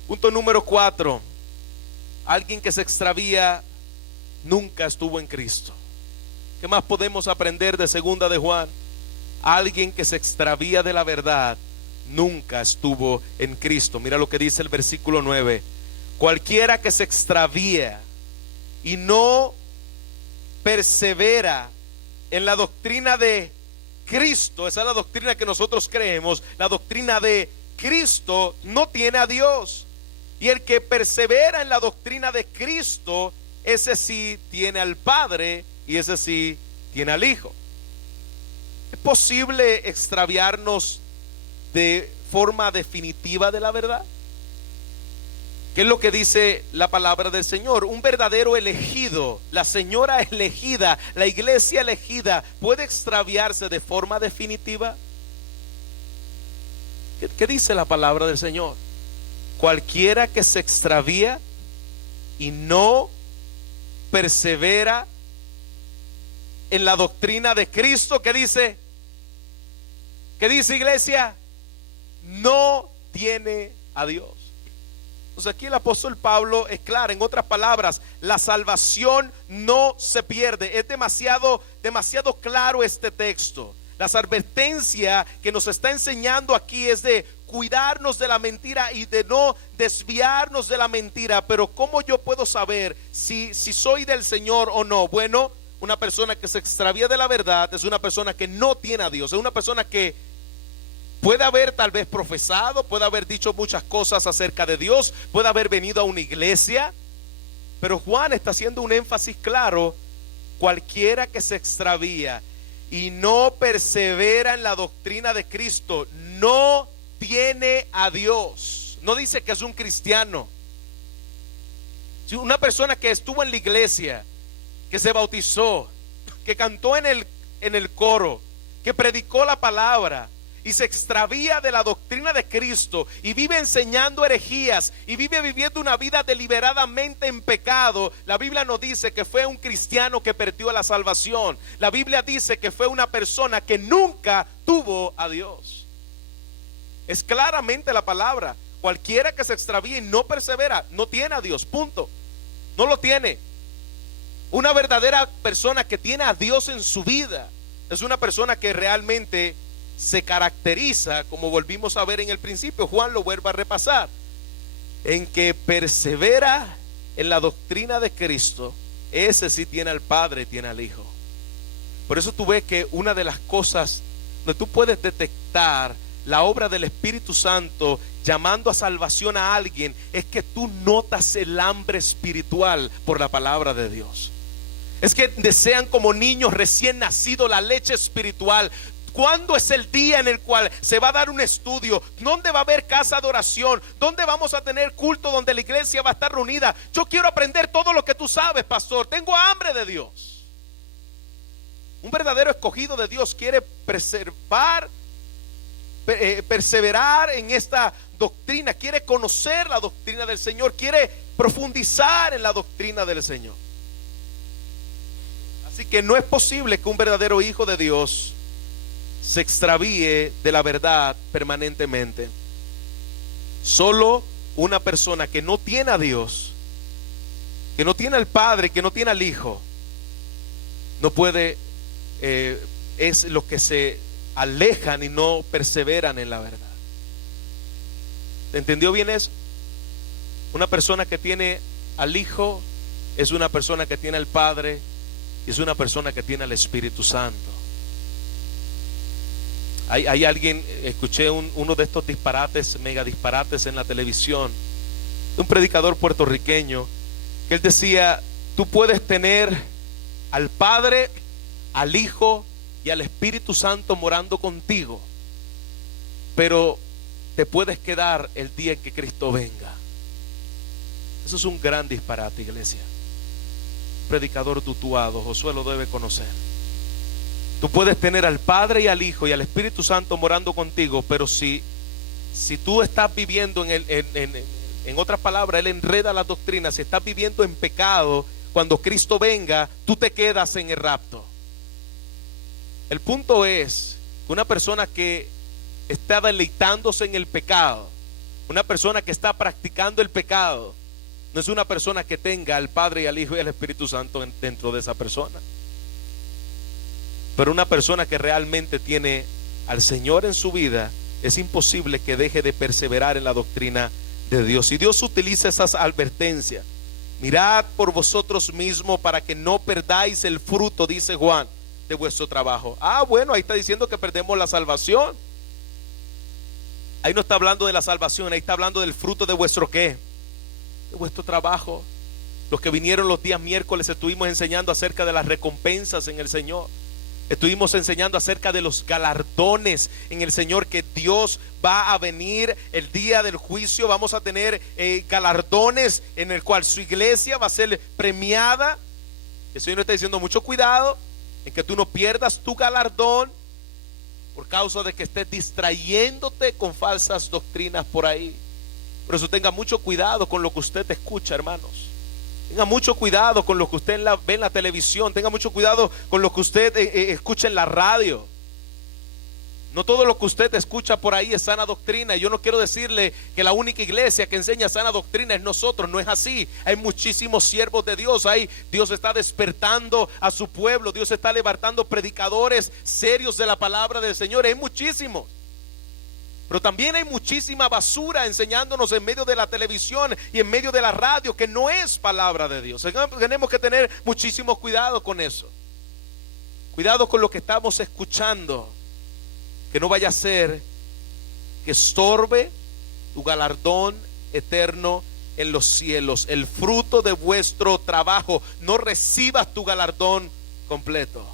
Punto número 4. Alguien que se extravía nunca estuvo en Cristo. ¿Qué más podemos aprender de segunda de Juan? Alguien que se extravía de la verdad nunca estuvo en Cristo. Mira lo que dice el versículo 9. Cualquiera que se extravía y no persevera en la doctrina de Cristo, esa es la doctrina que nosotros creemos, la doctrina de Cristo, no tiene a Dios. Y el que persevera en la doctrina de Cristo, ese sí tiene al Padre y ese sí tiene al Hijo. ¿Es posible extraviarnos de forma definitiva de la verdad? ¿Qué es lo que dice la palabra del Señor? Un verdadero elegido, la señora elegida, la iglesia elegida, ¿puede extraviarse de forma definitiva? ¿Qué dice la palabra del Señor? Cualquiera que se extravía y no persevera en la doctrina de Cristo, ¿qué dice? ¿Qué dice, iglesia? No tiene a Dios. Entonces aquí el apóstol Pablo es claro, en otras palabras, la salvación no se pierde. Es demasiado claro este texto. La advertencia que nos está enseñando aquí es de cuidarnos de la mentira y de no desviarnos de la mentira. Pero ¿cómo yo puedo saber si soy del Señor o no? Bueno, una persona que se extravía de la verdad es una persona que no tiene a Dios. Es una persona que puede haber tal vez profesado, puede haber dicho muchas cosas acerca de Dios, puede haber venido a una iglesia, pero Juan está haciendo un énfasis claro: cualquiera que se extravía y no persevera en la doctrina de Cristo no tiene a Dios. No dice que es un cristiano. Si una persona que estuvo en la iglesia, que se bautizó, que cantó en el coro, que predicó la palabra y se extravía de la doctrina de Cristo y vive enseñando herejías y vive viviendo una vida deliberadamente en pecado, la Biblia no dice que fue un cristiano que perdió la salvación. La Biblia dice que fue una persona que nunca tuvo a Dios. Es claramente la palabra: cualquiera que se extravía y no persevera no tiene a Dios, punto. No lo tiene. Una verdadera persona que tiene a Dios en su vida es una persona que realmente se caracteriza, como volvimos a ver en el principio, Juan lo vuelve a repasar, en que persevera en la doctrina de Cristo. Ese sí tiene al Padre, tiene al Hijo. Por eso tú ves que una de las cosas donde tú puedes detectar la obra del Espíritu Santo llamando a salvación a alguien es que tú notas el hambre espiritual por la palabra de Dios. Es que desean como niños recién nacidos la leche espiritual. ¿Cuándo es el día en el cual se va a dar un estudio? ¿Dónde va a haber casa de oración? ¿Dónde vamos a tener culto donde la iglesia va a estar reunida? Yo quiero aprender todo lo que tú sabes, pastor. Tengo hambre de Dios. Un verdadero escogido de Dios quiere perseverar en esta doctrina, quiere conocer la doctrina del Señor, quiere profundizar en la doctrina del Señor. Así que no es posible que un verdadero hijo de Dios se extravíe de la verdad permanentemente. Solo una persona que no tiene a Dios, que no tiene al Padre, que no tiene al Hijo, no puede, es los que se alejan y no perseveran en la verdad. ¿Te entendió bien eso? Una persona que tiene al Hijo es una persona que tiene al Padre y es una persona que tiene al Espíritu Santo. Hay alguien, escuché uno de estos disparates, mega disparates en la televisión, de un predicador puertorriqueño, que él decía: tú puedes tener al Padre, al Hijo y al Espíritu Santo morando contigo, pero te puedes quedar el día en que Cristo venga. Eso es un gran disparate, iglesia. Predicador tutuado, Josué lo debe conocer. Tú puedes tener al Padre y al Hijo y al Espíritu Santo morando contigo, pero si tú estás viviendo en otras palabras, él enreda las doctrinas. Si estás viviendo en pecado, cuando Cristo venga, tú te quedas en el rapto. El punto es que una persona que está deleitándose en el pecado, una persona que está practicando el pecado, no es una persona que tenga al Padre y al Hijo y al Espíritu Santo dentro de esa persona. Pero una persona que realmente tiene al Señor en su vida, es imposible que deje de perseverar en la doctrina de Dios. Y Dios utiliza esas advertencias. Mirad por vosotros mismos para que no perdáis el fruto, dice Juan, de vuestro trabajo. Bueno, ahí está diciendo que perdemos la salvación. Ahí no está hablando de la salvación, ahí está hablando del fruto de vuestro ¿qué? De vuestro trabajo. Los que vinieron los días miércoles estuvimos enseñando acerca de las recompensas en el Señor. Estuvimos enseñando acerca de los galardones en el Señor, que Dios va a venir el día del juicio. Vamos a tener galardones en el cual su iglesia va a ser premiada. El Señor está diciendo: mucho cuidado en que tú no pierdas tu galardón por causa de que estés distrayéndote con falsas doctrinas por ahí. Por eso tenga mucho cuidado con lo que usted escucha, hermanos. Tenga mucho cuidado con lo que usted ve en la televisión. Tenga mucho cuidado con lo que usted escucha en la radio. No todo lo que usted escucha por ahí es sana doctrina. Y yo no quiero decirle que la única iglesia que enseña sana doctrina es nosotros. No es así. Hay muchísimos siervos de Dios. Dios está despertando a su pueblo. Dios está levantando predicadores serios de la palabra del Señor. Hay muchísimos. Pero también hay muchísima basura enseñándonos en medio de la televisión y en medio de la radio, que no es palabra de Dios. Tenemos que tener muchísimo cuidado con eso. Cuidado con lo que estamos escuchando, que no vaya a ser que estorbe tu galardón eterno en los cielos, el fruto de vuestro trabajo. No recibas tu galardón completo,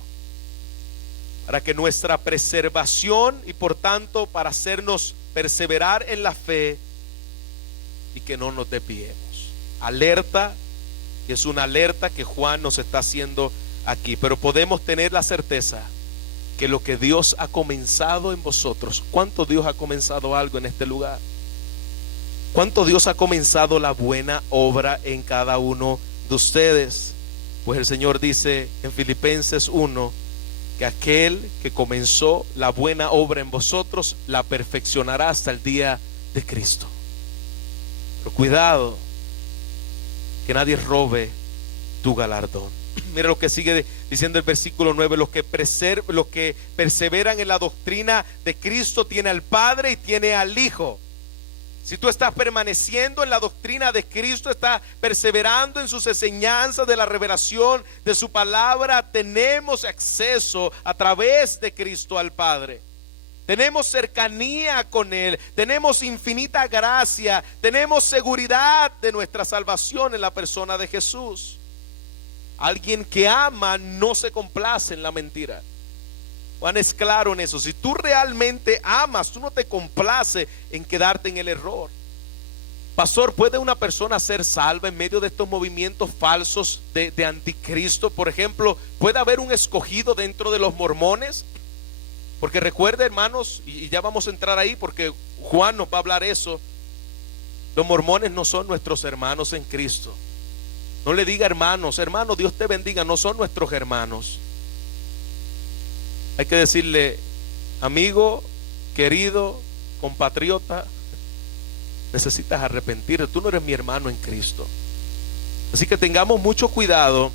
para que nuestra preservación, y por tanto para hacernos perseverar en la fe, y que no nos desviemos. Alerta, que es una alerta que Juan nos está haciendo aquí. Pero podemos tener la certeza que lo que Dios ha comenzado en vosotros, ¿cuánto Dios ha comenzado algo en este lugar? ¿Cuánto Dios ha comenzado la buena obra en cada uno de ustedes? Pues el Señor dice en Filipenses 1, que aquel que comenzó la buena obra en vosotros la perfeccionará hasta el día de Cristo. Pero cuidado que nadie robe tu galardón. Mira lo que sigue diciendo el versículo 9: los que perseveran en la doctrina de Cristo tiene al Padre y tiene al Hijo. Si tú estás permaneciendo en la doctrina de Cristo, estás perseverando en sus enseñanzas de la revelación de su palabra, tenemos acceso a través de Cristo al Padre. Tenemos cercanía con Él, tenemos infinita gracia, tenemos seguridad de nuestra salvación en la persona de Jesús. Alguien que ama no se complace en la mentira. Juan es claro en eso. Si tú realmente amas, tú no te complaces en quedarte en el error. Pastor, ¿puede una persona ser salva en medio de estos movimientos falsos de anticristo? Por ejemplo, ¿puede haber un escogido dentro de los mormones? Porque recuerda, hermanos, y ya vamos a entrar ahí porque Juan nos va a hablar eso. Los mormones no son nuestros hermanos en Cristo. No le diga hermanos, hermano, Dios te bendiga. No son nuestros hermanos. Hay que decirle: amigo, querido, compatriota, necesitas arrepentirte. Tú no eres mi hermano en Cristo. Así que tengamos mucho cuidado,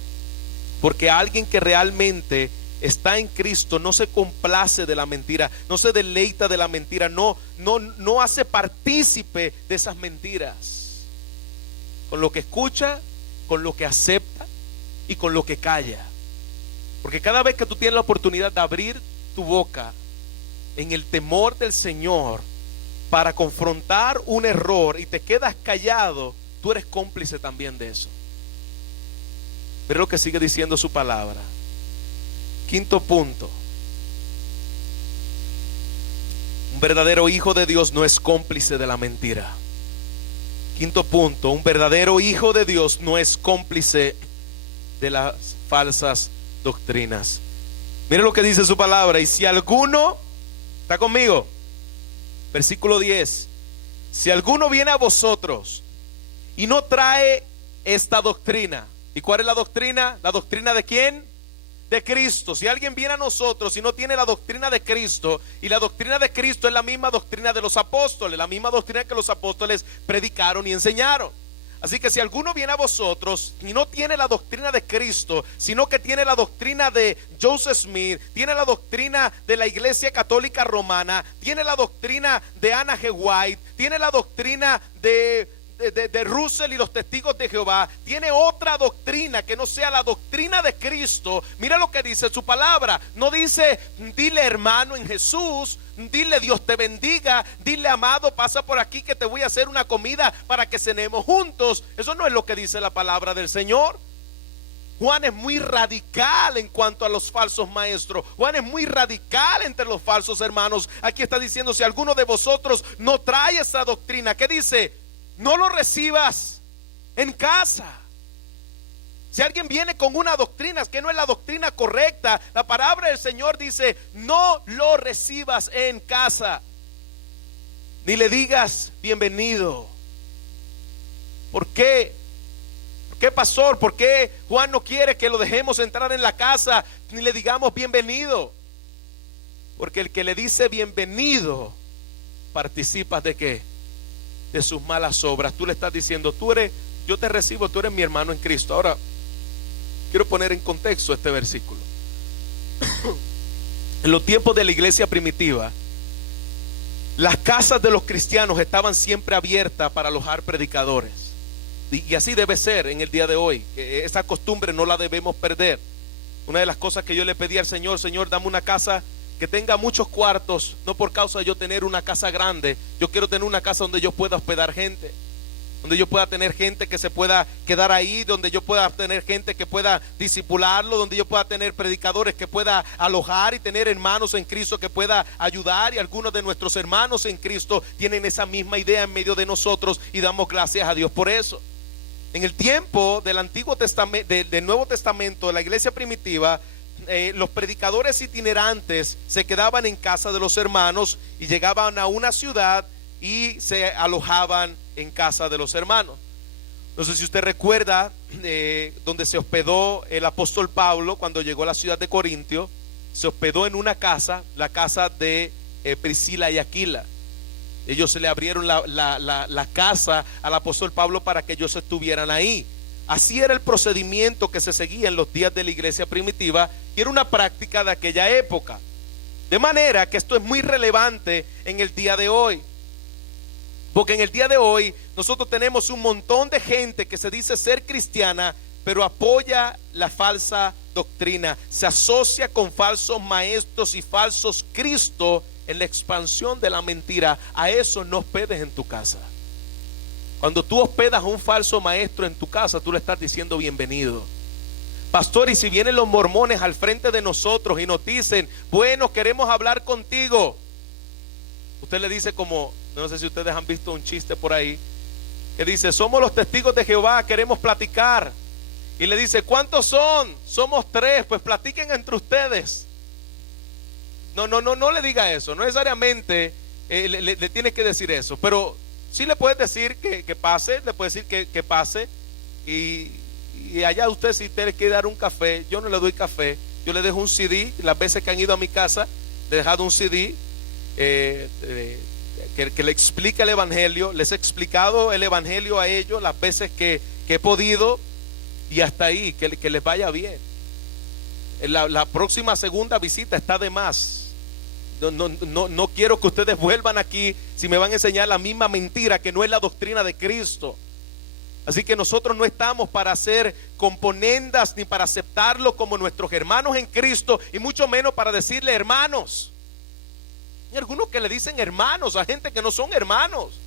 porque alguien que realmente está en Cristo, no se complace de la mentira, no se deleita de la mentira, no hace partícipe de esas mentiras. Con lo que escucha, con lo que acepta y con lo que calla. Porque cada vez que tú tienes la oportunidad de abrir tu boca en el temor del Señor para confrontar un error y te quedas callado, tú eres cómplice también de eso. Pero lo que sigue diciendo su palabra. Quinto punto: un verdadero hijo de Dios no es cómplice de la mentira. Quinto punto: un verdadero hijo de Dios no es cómplice de las falsas doctrinas. Mire lo que dice su palabra. Y si alguno, ¿está conmigo? Versículo 10: si alguno viene a vosotros y no trae esta doctrina. ¿Y cuál es la doctrina? ¿La doctrina de quién? De Cristo. Si alguien viene a nosotros y no tiene la doctrina de Cristo, y la doctrina de Cristo es la misma doctrina de los apóstoles, la misma doctrina que los apóstoles predicaron y enseñaron. Así que si alguno viene a vosotros y no tiene la doctrina de Cristo, sino que tiene la doctrina de Joseph Smith, tiene la doctrina de la Iglesia Católica Romana, tiene la doctrina de Anna G. White, tiene la doctrina de Russell y los testigos de Jehová, tiene otra doctrina que no sea la doctrina de Cristo, mira lo que dice su palabra. No dice dile hermano en Jesús, dile Dios te bendiga, dile amado pasa por aquí que te voy a hacer una comida para que cenemos juntos. Eso no es lo que dice la palabra del Señor. Juan es muy radical en cuanto a los falsos maestros. Juan es muy radical entre los falsos hermanos. Aquí está diciendo: si alguno de vosotros no trae esa doctrina, ¿qué dice? No lo recibas en casa. Si alguien viene con una doctrina que no es la doctrina correcta, la palabra del Señor dice: no lo recibas en casa, ni le digas bienvenido. ¿Por qué? ¿Por qué, pastor? ¿Por qué Juan no quiere que lo dejemos entrar en la casa ni le digamos bienvenido? Porque el que le dice bienvenido participa de qué? De sus malas obras. Tú le estás diciendo: yo te recibo, tú eres mi hermano en Cristo. Ahora quiero poner en contexto este versículo. En los tiempos de la iglesia primitiva, las casas de los cristianos estaban siempre abiertas para alojar predicadores, y así debe ser en el día de hoy. Esa costumbre no la debemos perder. Una de las cosas que yo le pedí al Señor: Señor, dame una casa que tenga muchos cuartos, no por causa de yo tener una casa grande. Yo quiero tener una casa donde yo pueda hospedar gente, donde yo pueda tener gente que se pueda quedar ahí, donde yo pueda tener gente que pueda discipularlo, donde yo pueda tener predicadores que pueda alojar, y tener hermanos en Cristo que pueda ayudar. Y algunos de nuestros hermanos en Cristo tienen esa misma idea en medio de nosotros, y damos gracias a Dios por eso. En el tiempo del Antiguo Testamento, del Nuevo Testamento, de la iglesia primitiva, los predicadores itinerantes se quedaban en casa de los hermanos y llegaban a una ciudad y se alojaban en casa de los hermanos. No sé si usted recuerda donde se hospedó el apóstol Pablo cuando llegó a la ciudad de Corintio. Se hospedó en una casa, la casa de Priscila y Aquila. Ellos se le abrieron la casa al apóstol Pablo para que ellos estuvieran ahí. Así era el procedimiento que se seguía en los días de la iglesia primitiva, y era una práctica de aquella época. De manera que esto es muy relevante en el día de hoy, porque en el día de hoy nosotros tenemos un montón de gente que se dice ser cristiana, pero apoya la falsa doctrina, se asocia con falsos maestros y falsos Cristo en la expansión de la mentira. A eso no hospedes en tu casa. Cuando tú hospedas a un falso maestro en tu casa, tú le estás diciendo bienvenido. Pastor, y si vienen los mormones al frente de nosotros y nos dicen: bueno, queremos hablar contigo, usted le dice, como, no sé si ustedes han visto un chiste por ahí, que dice: somos los testigos de Jehová, queremos platicar. Y le dice: ¿cuántos son? Somos 3, pues platiquen entre ustedes. No le diga eso, no necesariamente le tiene que decir eso, pero sí le puedes decir que pase, le puedes decir que pase, y allá usted, si usted le quiere dar un café, yo no le doy café, yo le dejo un CD. Las veces que han ido a mi casa, le he dejado un CD que le explica el evangelio. Les he explicado el evangelio a ellos las veces que he podido, y hasta ahí, que les vaya bien. la próxima segunda visita está de más. No quiero que ustedes vuelvan aquí si me van a enseñar la misma mentira que no es la doctrina de Cristo. Así que nosotros no estamos para hacer componendas ni para aceptarlo como nuestros hermanos en Cristo, y mucho menos para decirle hermanos. Hay algunos que le dicen hermanos a gente que no son hermanos.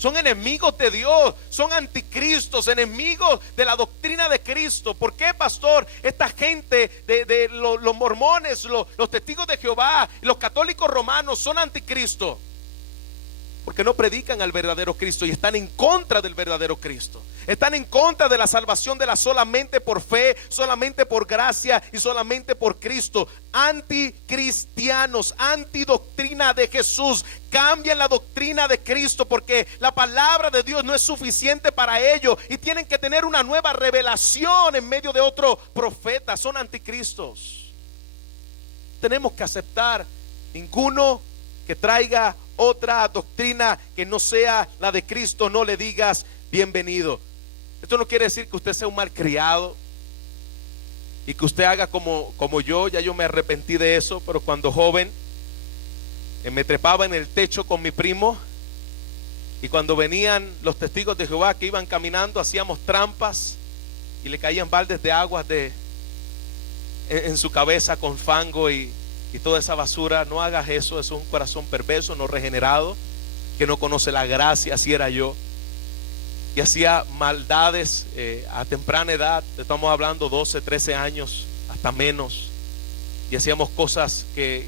Son enemigos de Dios, son anticristos, enemigos de la doctrina de Cristo. ¿Por qué, pastor? Esta gente de los mormones, los testigos de Jehová, los católicos romanos son anticristos. Porque no predican al verdadero Cristo y están en contra del verdadero Cristo. Están en contra de la salvación de la solamente por fe, solamente por gracia y solamente por Cristo. Anticristianos, antidoctrina de Jesús. Cambian la doctrina de Cristo porque la palabra de Dios no es suficiente para ellos y tienen que tener una nueva revelación en medio de otro profeta. Son anticristos. Tenemos que aceptar ninguno que traiga otra doctrina que no sea la de Cristo. No le digas bienvenido. Esto no quiere decir que usted sea un malcriado y que usted haga como yo. Ya yo me arrepentí de eso, pero cuando joven me trepaba en el techo con mi primo, y cuando venían los testigos de Jehová que iban caminando, hacíamos trampas y le caían baldes de aguas en su cabeza con fango y toda esa basura. No hagas eso. Eso es un corazón perverso, no regenerado, que no conoce la gracia. Así era yo, y hacía maldades a temprana edad. Estamos hablando 12, 13 años, hasta menos, y hacíamos cosas que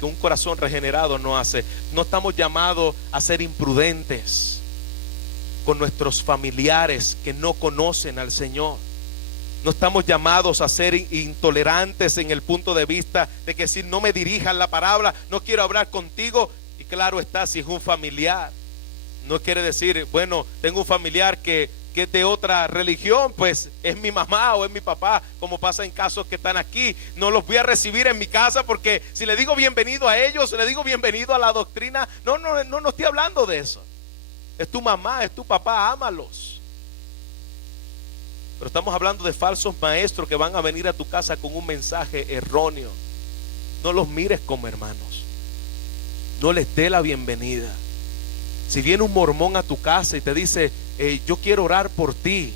un corazón regenerado no hace. No estamos llamados a ser imprudentes con nuestros familiares que no conocen al Señor. No estamos llamados a ser intolerantes en el punto de vista de que si no me dirijan la palabra, no quiero hablar contigo. Y claro está, si es un familiar, no quiere decir, bueno, tengo un familiar que es de otra religión, pues es mi mamá o es mi papá, como pasa en casos que están aquí. No los voy a recibir en mi casa, porque si le digo bienvenido a ellos, le digo bienvenido a la doctrina. No estoy hablando de eso. Es tu mamá, es tu papá, ámalos. Pero estamos hablando de falsos maestros que van a venir a tu casa con un mensaje erróneo. No los mires como hermanos. No les dé la bienvenida. Si viene un mormón a tu casa y te dice, yo quiero orar por ti,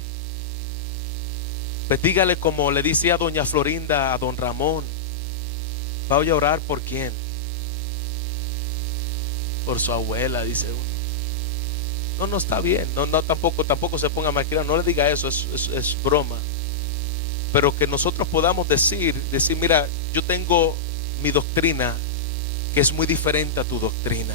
pues dígale como le decía doña Florinda a don Ramón: ¿vaya a orar por quién? Por su abuela, dice uno. No está bien. Tampoco se ponga malcriado. No le diga eso, es broma. Pero que nosotros podamos decir, mira, yo tengo mi doctrina que es muy diferente a tu doctrina.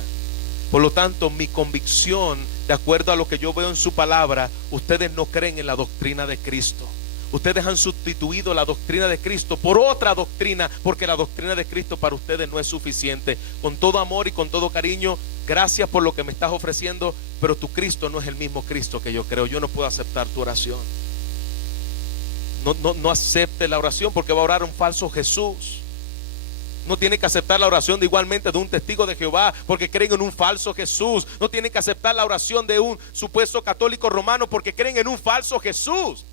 Por lo tanto, mi convicción, de acuerdo a lo que yo veo en su palabra, ustedes no creen en la doctrina de Cristo. Ustedes han sustituido la doctrina de Cristo por otra doctrina, porque la doctrina de Cristo para ustedes no es suficiente. Con todo amor y con todo cariño, gracias por lo que me estás ofreciendo, pero tu Cristo no es el mismo Cristo que yo creo. Yo no puedo aceptar tu oración. No acepte la oración, porque va a orar un falso Jesús. No tiene que aceptar la oración igualmente de un testigo de Jehová, porque creen en un falso Jesús. No tiene que aceptar la oración de un supuesto católico romano, porque creen en un falso Jesús.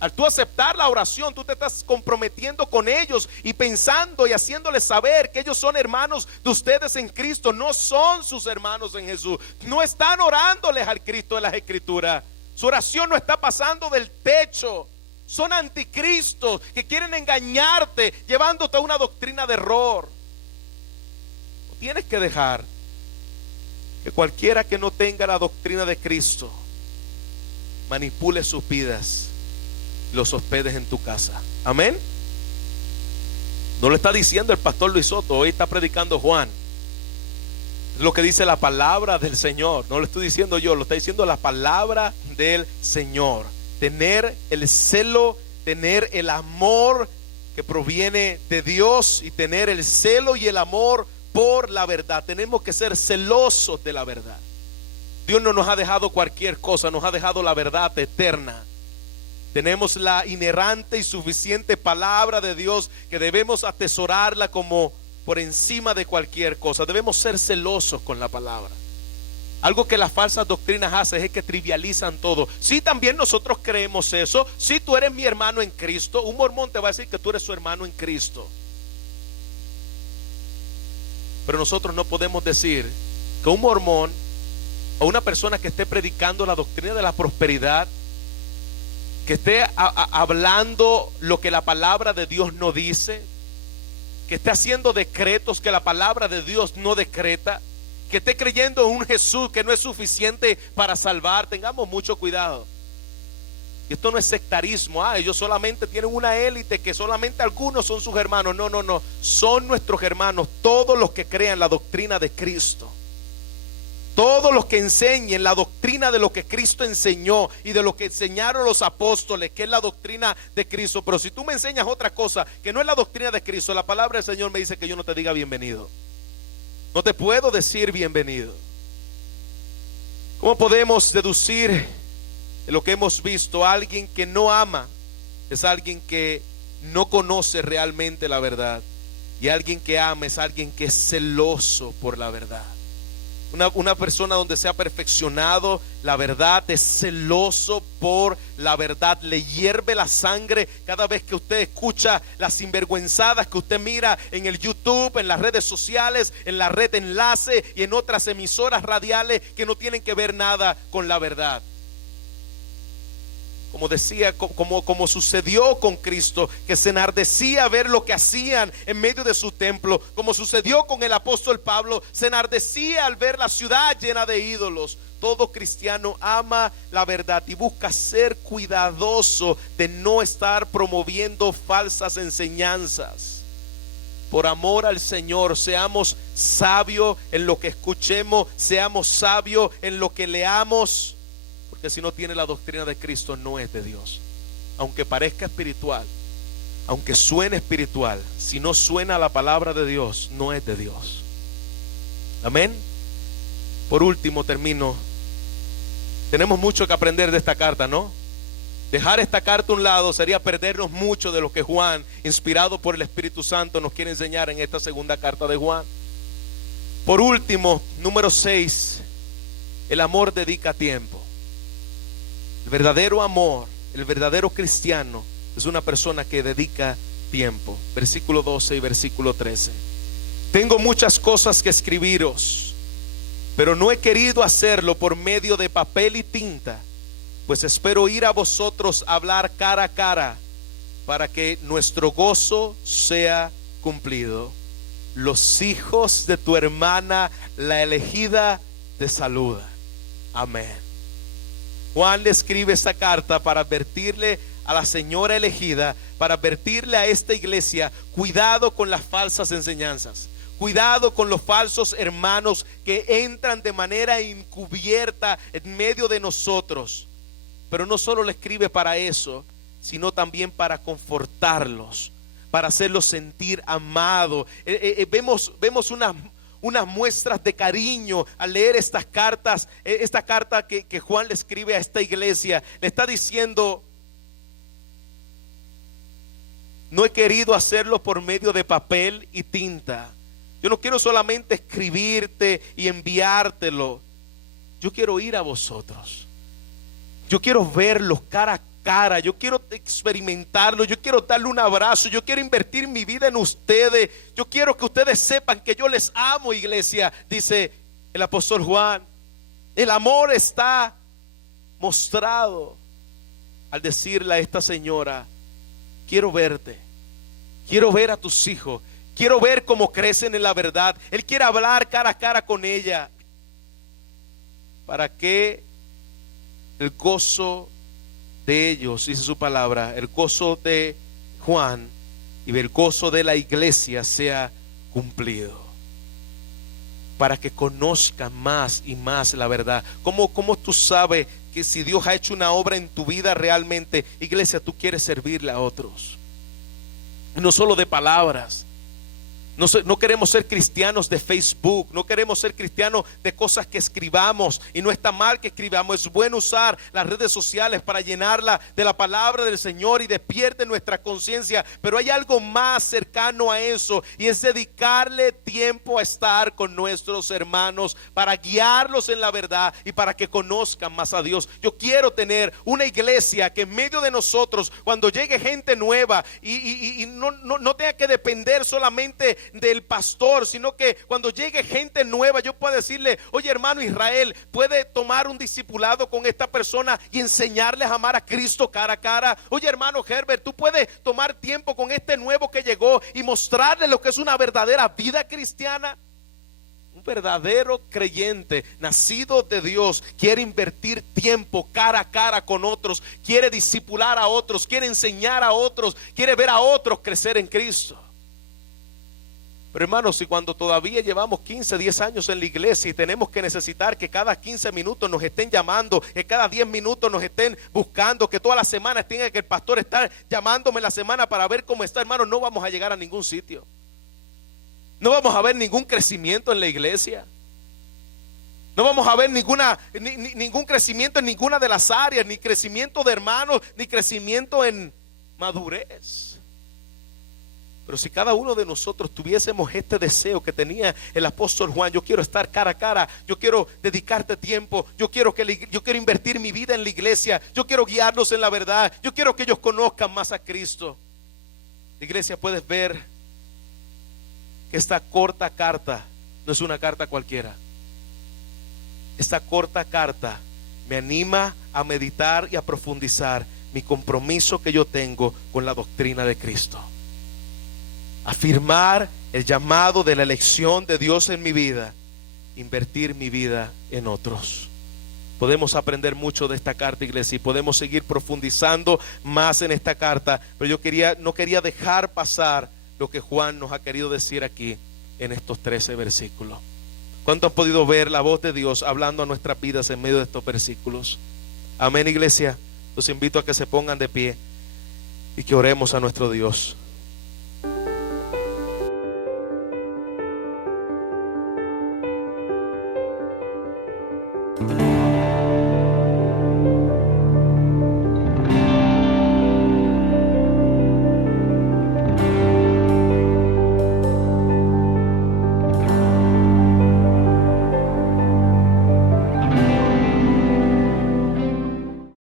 Al tú aceptar la oración, tú te estás comprometiendo con ellos y pensando y haciéndoles saber que ellos son hermanos de ustedes en Cristo. No son sus hermanos en Jesús. No están orándoles al Cristo de las Escrituras. Su oración no está pasando del techo. Son anticristos que quieren engañarte, llevándote a una doctrina de error. Tienes que dejar que cualquiera que no tenga la doctrina de Cristo manipule sus vidas, los hospedes en tu casa. Amén. No lo está diciendo el pastor Luis Soto, hoy está predicando Juan. Es lo que dice la palabra del Señor. No lo estoy diciendo yo, lo está diciendo la palabra del Señor. Tener el celo, tener el amor que proviene de Dios, y tener el celo y el amor por la verdad. Tenemos que ser celosos de la verdad. Dios no nos ha dejado cualquier cosa, nos ha dejado la verdad eterna. Tenemos la inerrante y suficiente palabra de Dios, que debemos atesorarla como por encima de cualquier cosa. Debemos ser celosos con la palabra. Algo que las falsas doctrinas hacen es que trivializan todo. Sí, también nosotros creemos eso. Si tú eres mi hermano en Cristo, un mormón te va a decir que tú eres su hermano en Cristo. Pero nosotros no podemos decir que un mormón o una persona que esté predicando la doctrina de la prosperidad, que esté hablando lo que la palabra de Dios no dice, que esté haciendo decretos que la palabra de Dios no decreta, que esté creyendo en un Jesús que no es suficiente para salvar. Tengamos mucho cuidado. Y esto no es sectarismo. Ellos solamente tienen una élite que solamente algunos son sus hermanos. No, no, no. Son nuestros hermanos todos los que crean la doctrina de Cristo. Todos los que enseñen la doctrina de lo que Cristo enseñó y de lo que enseñaron los apóstoles, que es la doctrina de Cristo. Pero si tú me enseñas otra cosa que no es la doctrina de Cristo, la palabra del Señor me dice que yo no te diga bienvenido. No te puedo decir bienvenido. ¿Cómo podemos deducir de lo que hemos visto? Alguien que no ama es alguien que no conoce realmente la verdad. Y alguien que ama es alguien que es celoso por la verdad. Una persona donde se ha perfeccionado la verdad es celoso por la verdad. Le hierve la sangre cada vez que usted escucha las sinvergüenzadas que usted mira en el YouTube, en las redes sociales, en la red Enlace y en otras emisoras radiales que no tienen que ver nada con la verdad. Como decía, como sucedió con Cristo, que se enardecía a ver lo que hacían en medio de su templo. Como sucedió con el apóstol Pablo, se enardecía al ver la ciudad llena de ídolos. Todo cristiano ama la verdad y busca ser cuidadoso de no estar promoviendo falsas enseñanzas. Por amor al Señor, seamos sabios en lo que escuchemos, seamos sabios en lo que leamos. Que si no tiene la doctrina de Cristo, no es de Dios. Aunque parezca espiritual, aunque suene espiritual, si no suena la palabra de Dios, no es de Dios. Amén. Por último, termino. Tenemos mucho que aprender de esta carta, ¿no? Dejar esta carta a un lado sería perdernos mucho de lo que Juan, inspirado por el Espíritu Santo, nos quiere enseñar en esta segunda carta de Juan. Por último, número 6, el amor dedica tiempo. El verdadero amor, el verdadero cristiano es una persona que dedica tiempo. Versículo 12 y versículo 13. Tengo muchas cosas que escribiros, pero no he querido hacerlo por medio de papel y tinta, pues espero ir a vosotros a hablar cara a cara, para que nuestro gozo sea cumplido. Los hijos de tu hermana, la elegida, te saludan. Amén. Juan le escribe esta carta para advertirle a la señora elegida, para advertirle a esta iglesia: cuidado con las falsas enseñanzas, cuidado con los falsos hermanos que entran de manera encubierta en medio de nosotros. Pero no solo le escribe para eso, sino también para confortarlos, para hacerlos sentir amados. Vemos unas muestras de cariño al leer estas cartas. Esta carta que Juan le escribe a esta iglesia, le está diciendo: no he querido hacerlo por medio de papel y tinta. Yo no quiero solamente escribirte y enviártelo. Yo quiero ir a vosotros. Yo quiero verlos cara a cara. Yo quiero experimentarlo. Yo quiero darle un abrazo. Yo quiero invertir mi vida en ustedes. Yo quiero que ustedes sepan que yo les amo, iglesia. Dice el apóstol Juan. El amor está mostrado al decirle a esta señora: quiero verte, quiero ver a tus hijos, quiero ver cómo crecen en la verdad. Él quiere hablar cara a cara con ella, para que el gozo de ellos, dice su palabra, el gozo de Juan y el gozo de la iglesia sea cumplido, para que conozcan más y más la verdad. ¿Cómo tú sabes que si Dios ha hecho una obra en tu vida realmente, iglesia, tú quieres servirle a otros? No solo de palabras, No queremos ser cristianos de Facebook, no queremos ser cristianos de cosas que escribamos, y no está mal que escribamos, es bueno usar las redes sociales para llenarla de la palabra del Señor y despierte nuestra conciencia, pero hay algo más cercano a eso, y es dedicarle tiempo a estar con nuestros hermanos para guiarlos en la verdad y para que conozcan más a Dios. Yo quiero tener una iglesia que en medio de nosotros, cuando llegue gente nueva y no tenga que depender solamente del pastor, sino que cuando llegue gente nueva yo pueda decirle: oye, hermano Israel, ¿puede tomar un discipulado con esta persona y enseñarles a amar a Cristo cara a cara? Oye, hermano Herbert, ¿tú puedes tomar tiempo con este nuevo que llegó y mostrarle lo que es una verdadera vida cristiana? Un verdadero creyente nacido de Dios quiere invertir tiempo cara a cara con otros, quiere discipular a otros, quiere enseñar a otros, quiere ver a otros crecer en Cristo. Pero hermanos, si cuando todavía llevamos 15, 10 años en la iglesia y tenemos que necesitar que cada 15 minutos nos estén llamando, que cada 10 minutos nos estén buscando, que todas las semanas tenga que el pastor estar llamándome la semana para ver cómo está, hermanos, no vamos a llegar a ningún sitio. No vamos a ver ningún crecimiento en la iglesia. No vamos a ver ningún crecimiento en ninguna de las áreas, ni crecimiento de hermanos, ni crecimiento en madurez. Pero si cada uno de nosotros tuviésemos este deseo que tenía el apóstol Juan: yo quiero estar cara a cara, yo quiero dedicarte tiempo, yo quiero invertir mi vida en la iglesia, yo quiero guiarlos en la verdad, yo quiero que ellos conozcan más a Cristo. La iglesia, puedes ver que esta corta carta no es una carta cualquiera. Esta corta carta me anima a meditar y a profundizar mi compromiso que yo tengo con la doctrina de Cristo. Afirmar el llamado de la elección de Dios en mi vida, invertir mi vida en otros. Podemos aprender mucho de esta carta, iglesia, y podemos seguir profundizando más en esta carta, pero no quería dejar pasar lo que Juan nos ha querido decir aquí en estos 13 versículos. ¿Cuánto han podido ver la voz de Dios hablando a nuestras vidas en medio de estos versículos? Amén, iglesia. Los invito a que se pongan de pie y que oremos a nuestro Dios.